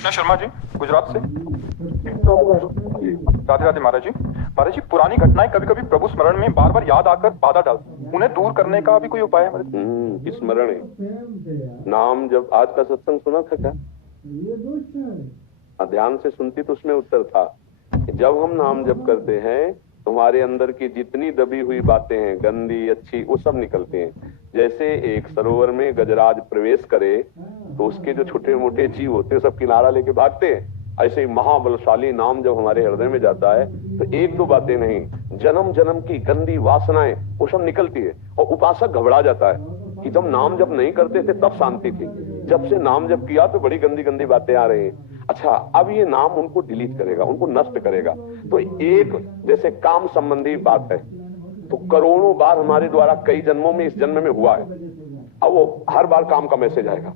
कृष्णा शर्मा जी, गुजरात से। राधे राधे महाराज जी। महाराज जी, पुरानी घटनाएं कभी कभी प्रभु स्मरण में बार बार याद आकर बाधा डालती, उन्हें दूर करने का भी कोई उपाय है महाराज जी? स्मरण नाम जब आज का सत्संग सुना था क्या? ध्यान से सुनती तो उसमें उत्तर था कि जब हम नाम जप करते हैं तुम्हारे अंदर की जितनी दबी हुई बातें हैं, गंदी अच्छी, वो सब निकलते हैं। जैसे एक सरोवर में गजराज प्रवेश करे तो उसके जो छोटे मोटे जीव होते हैं सब किनारा लेके भागते हैं। ऐसे ही महाबलशाली नाम जब हमारे हृदय में जाता है तो एक दो बातें नहीं, जन्म जन्म की गंदी वासनाएं वो सब निकलती है। और उपासक घबरा जाता है कि जब नाम जप नहीं करते थे तब शांति थी, जब से नाम जप किया तो बड़ी गंदी गंदी बातें आ रही हैं। अच्छा, अब ये नाम उनको डिलीट करेगा, उनको नष्ट करेगा। तो एक जैसे काम संबंधी बात है तो करोड़ों बार हमारे द्वारा कई जन्मों में इस जन्म में हुआ है। अब वो हर बार काम का मैसेज आएगा,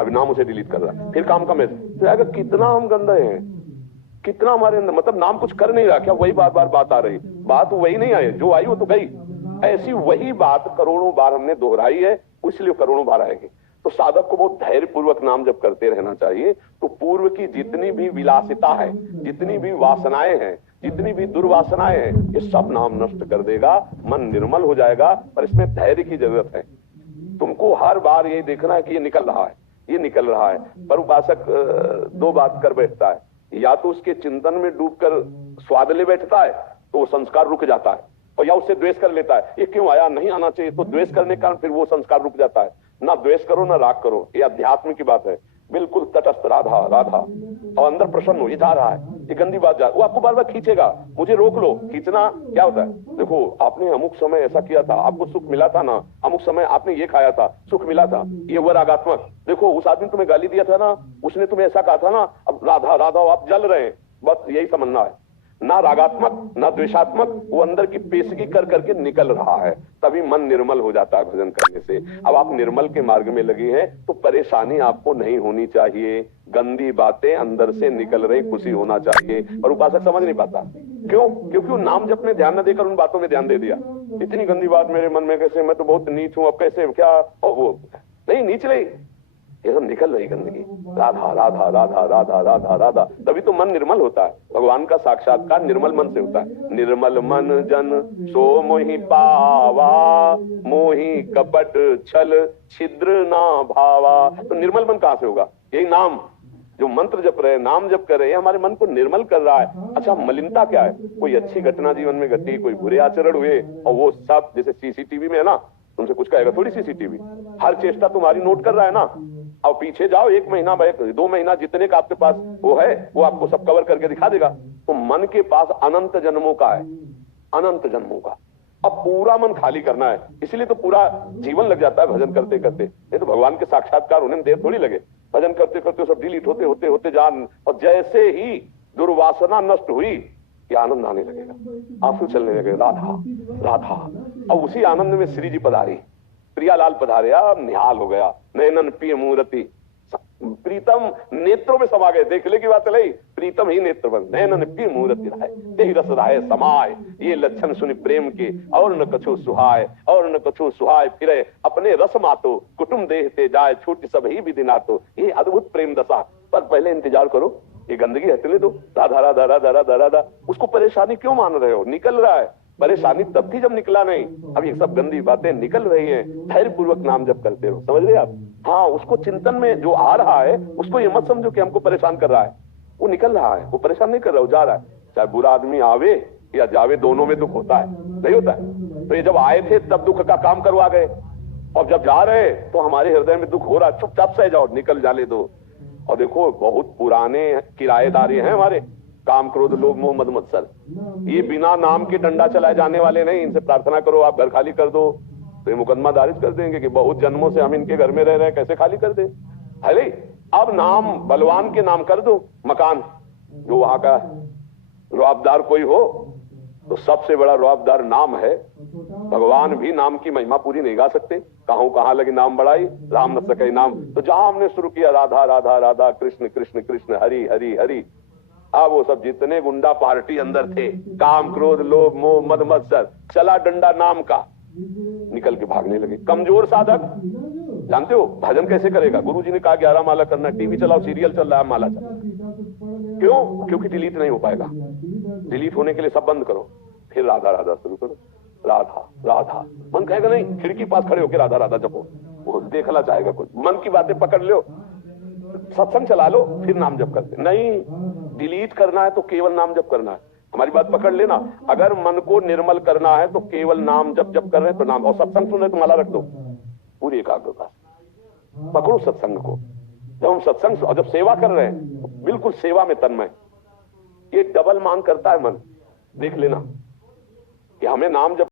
अभी नाम उसे डिलीट कर रहा है, फिर काम का मैसेज आएगा। कितना हम गंदे हैं, कितना हमारे अंदर, मतलब नाम कुछ कर नहीं रहा, क्या वही बार बार बात आ रही, बात वही नहीं आई, जो आई वो तो गई। ऐसी वही बात करोड़ों बार हमने दोहराई है, इसलिए करोड़ों बार आएगी। तो साधक को बहुत धैर्य पूर्वक नाम जप करते रहना चाहिए। तो पूर्व की जितनी भी विलासिता है, जितनी भी वासनाएं हैं, जितनी भी दुर्वासनाएं हैं, ये सब नाम नष्ट कर देगा, मन निर्मल हो जाएगा। पर इसमें धैर्य की जरूरत है। तुमको हर बार ये देखना है कि ये निकल रहा है, ये निकल रहा है। पर उपासक दो बात कर बैठता है, या तो उसके चिंतन में डूबकर स्वाद ले बैठता है तो वो संस्कार रुक जाता है, और या उससे द्वेष कर लेता है, ये क्यों आया, नहीं आना चाहिए, तो द्वेष करने के कारण फिर वो संस्कार रुक जाता है। ना द्वेष करो ना राग करो, ये अध्यात्म की बात है। बिल्कुल तटस्थ राधा राधा, और अंदर प्रसन्न हो, ये जा रहा है, ये गंदी बात जा, वो आपको बार बार खींचेगा, मुझे रोक लो। खींचना क्या होता है, देखो आपने अमुक समय ऐसा किया था, आपको सुख मिला था ना, अमुक समय आपने ये खाया था, सुख मिला था, ये हुआ रागात्मक। देखो उस आदमी तुम्हें गाली दिया था ना, उसने तुम्हें ऐसा कहा था ना, अब राधा राधा आप जल रहे हैं, बस यही समझना है। ना रागात्मक ना द्वेषात्मक, वो अंदर की पेशगी कर करके निकल रहा है, तभी मन निर्मल हो जाता है भजन करने से। अब आप निर्मल के मार्ग में लगी हैं तो परेशानी आपको नहीं होनी चाहिए, गंदी बातें अंदर से निकल रही, खुशी होना चाहिए। और उपासक समझ नहीं पाता, क्यों? क्योंकि वो नाम जप में ध्यान न देकर उन बातों में ध्यान दे दिया। इतनी गंदी बात मेरे मन में कैसे, मैं तो बहुत नीच हूं, अब कैसे क्या, और वो नहीं नीच रही, ये सब निकल रही गंदगी, राधा राधा राधा राधा राधा राधा, तभी तो मन निर्मल होता है। भगवान का साक्षात्कार निर्मल मन से होता है। निर्मल मन जन सो मोहि पावा, मोहि कपट छल छिद्र ना भावा। तो निर्मल मन कहां से होगा? यही नाम, जो मंत्र जप रहे, नाम जप कर रहे हैं, हमारे मन को निर्मल कर रहा है। अच्छा, मलिनता क्या है? कोई अच्छी घटना जीवन में घटी, कोई बुरे आचरण हुए, और वो सब जैसे सीसीटीवी में है ना, तुमसे कुछ कहेगा थोड़ी सीसीटीवी, हर चेष्टा तुम्हारी नोट कर रहा है ना। अब पीछे जाओ, 1 महीना 2 महीना जितने का आपके पास वो है, वो आपको सब कवर करके दिखा देगा। तो मन के पास अनंत जन्मों का है, अनंत जन्मों का। अब पूरा मन खाली करना है, इसलिए तो पूरा जीवन लग जाता है भजन करते करते। नहीं तो भगवान के साक्षात्कार होने में देर थोड़ी लगे, भजन करते करते सब डिलीट होते होते होते जान, और जैसे ही दुर्वासना नष्ट हुई, ये आनंद आने लगेगा, आंसू चलने लगे, राधा राधा। और उसी आनंद में श्री जी पधारी, प्रियालाल पधारे, अब निहाल हो गया। नैनन पिय मूर्ति प्रीतम नेत्रों में समा गए, देखने की बात नहीं, प्रीतम ही नेत्र बन, नैनन पिय मूर्ति राय, तेहि रस राय समाय। ये लक्षण सुनि प्रेम के, और न कछु सुहाय, और न कछु सुहाय फिरे, अपने रस मातो कुटुंब देहते जाए, छूट सब ही विधि नातो। ये अद्भुत प्रेम दशा। पर पहले इंतजार करो, ये गंदगी हटने दो, राधा राधा राधा राधा राधा। उसको परेशानी क्यों मान रहे हो? निकल रहा है, परेशानी तब थी जब निकला नहीं, अब ये सब गंदी बातें निकल रही हैं। धैर्य पूर्वक नाम जप करते रहो, समझ रहे आप? हाँ, उसको चिंतन में जो आ रहा है उसको ये मत समझो कि हमको परेशान कर रहा है, वो निकल रहा है, वो परेशान नहीं कर रहा, वो जा रहा है। चाहे बुरा आदमी आवे या जावे, दोनों में दुख होता है, नहीं होता है? तो ये जब आए थे तब दुख का काम करवा गए, और जब जा रहे तो हमारे हृदय में दुख हो रहा, चुपचाप से जाओ, निकल जाने दो। और देखो बहुत पुराने किराएदार हैं हमारे, काम क्रोध लोभ मोह मद मत्सर, ये बिना नाम के डंडा चलाए जाने वाले नहीं। इनसे प्रार्थना करो आप घर खाली कर दो, तो ये मुकदमा दारिज कर देंगे कि बहुत जन्मों से हम इनके घर में रह रहे हैं, कैसे खाली कर दे। अरे अब नाम बलवान के नाम कर दो मकान, जो वहां का रुआबदार कोई हो, तो सबसे बड़ा रुआबदार नाम है। भगवान भी नाम की महिमा पूरी नहीं गा सकते, कहां लगी नाम बढ़ाई, राम न सके नाम। तो जहां हमने शुरू किया राधा राधा राधा, कृष्ण कृष्ण कृष्ण, हरि हरि हरि, अब वो सब जितने गुंडा पार्टी अंदर थे, काम क्रोध लोभ मोह मद मत्सर, चला डंडा नाम का, निकल के भागने लगे। कमजोर साधक जानते हो भजन कैसे करेगा? गुरुजी ने कहा 11 माला करना, टीवी चलाओ, सीरियल चल रहा है, माला चल, क्यों? क्योंकि डिलीट नहीं हो पाएगा। डिलीट होने के लिए सब बंद करो, फिर राधा राधा शुरू करो। राधा राधा, मन कहेगा नहीं, खिड़की पास खड़े होकर राधा राधा जपो, वो देखना चाहेगा कुछ, मन की बातें पकड़ लो, सत्संग चला लो, फिर नाम जप करते नहीं। डिलीट करना है तो केवल नाम जप करना है। हमारी बात पकड़ लेना, अगर मन को निर्मल करना है तो केवल नाम जप जप कर रहे हैं तो नाम, और सत्संग सुन रहे तो माला रख दो पूरी एकाग्रता से, पकड़ो सत्संग को। जब हम सत्संग और जब सेवा कर रहे हैं तो बिल्कुल सेवा में तन्मय। ये डबल मांग करता है मन, देख लेना कि हमें नाम जप